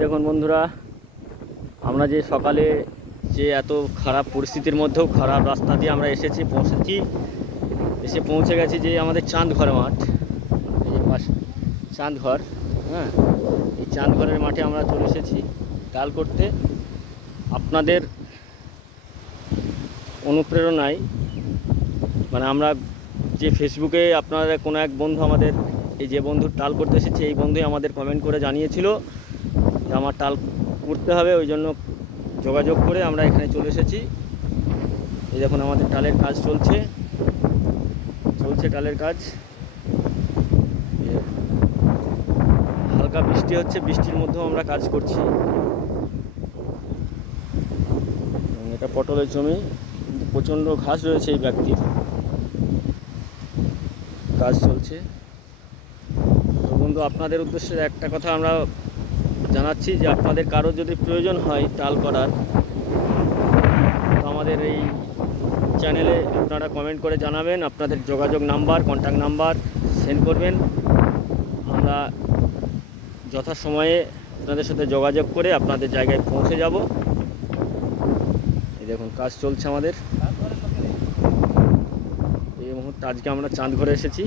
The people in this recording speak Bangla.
দেখুন বন্ধুরা, আমরা যে সকালে যে এত খারাপ পরিস্থিতির মধ্যেও খারাপ রাস্তা দিয়ে আমরা এসে পৌঁছে গেছি যে আমাদের চাঁদঘর মাঠ, এই যে পাশে চাঁদঘর। হ্যাঁ, এই চাঁদঘরের মাঠে আমরা চলে এসেছি ডাল করতে। আপনাদের অনুপ্রেরণায় মানে আমরা যে ফেসবুকে আপনারা কোনো এক বন্ধু আমাদের এই যে বন্ধুর টাল করতে এসেছে, এই বন্ধুই আমাদের কমেন্ট করে জানিয়েছিল যে আমার টাল করতে হবে, ওই জন্য যোগাযোগ করে আমরা এখানে চলে এসেছি। এই দেখুন আমাদের টালের কাজ চলছে টালের কাজ। হালকা বৃষ্টি হচ্ছে, বৃষ্টির মধ্যেও আমরা কাজ করছি। এটা পটলের জমি, কিন্তু প্রচণ্ড ঘাস রয়েছে এই ব্যক্তির। কাজ চলছে। তো বন্ধু, আপনাদের উদ্দেশ্যে একটা কথা আমরা জানাচ্ছি যে আপনাদের কারো যদি প্রয়োজন হয় টাল করার, তো আমাদের এই চ্যানেলে আপনারা কমেন্ট করে জানাবেন, আপনাদের যোগাযোগ নাম্বার, কন্ট্যাক্ট নাম্বার সেন্ড করবেন। আমরা যথাসময়ে আপনাদের সাথে যোগাযোগ করে আপনাদের জায়গায় পৌঁছে যাব। এই দেখুন কাজ চলছে আমাদের এই মুহূর্তে। আজকে আমরা চাঁদঘরে এসেছি।